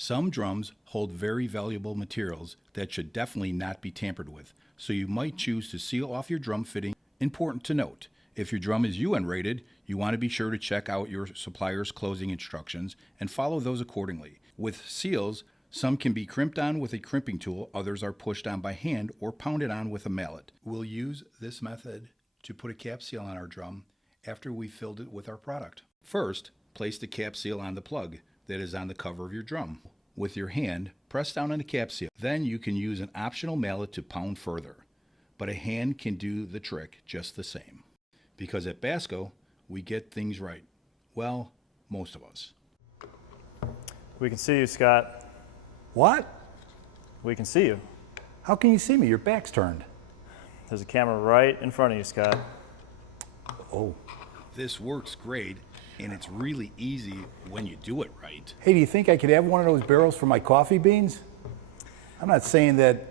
Some drums hold very valuable materials that should definitely not be tampered with, so you might choose to seal off your drum fitting. Important to note, if your drum is UN rated, you want to be sure to check out your supplier's closing instructions and follow those accordingly. With seals, some can be crimped on with a crimping tool, others are pushed on by hand or pounded on with a mallet. We'll use this method to put a cap seal on our drum after we've filled it with our product. First, place the cap seal on the plug that is on the cover of your drum. With your hand, press down on the cap seal. Then you can use an optional mallet to pound further, but a hand can do the trick just the same. Because at BASCO, we get things right. Well, most of us. We can see you, Scott. What? We can see you. How can you see me? Your back's turned. There's a camera right in front of you, Scott. Oh. This works great, and it's really easy when you do it right. Hey, do you think I could have one of those barrels for my coffee beans? I'm not saying that,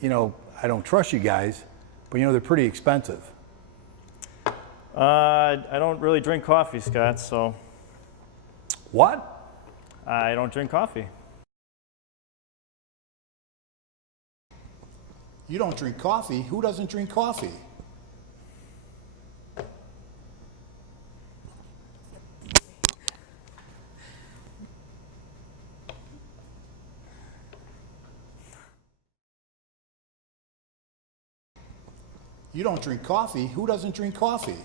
I don't trust you guys, but they're pretty expensive. I don't really drink coffee, Scott, so. What? I don't drink coffee. You don't drink coffee? Who doesn't drink coffee? You don't drink coffee? Who doesn't drink coffee?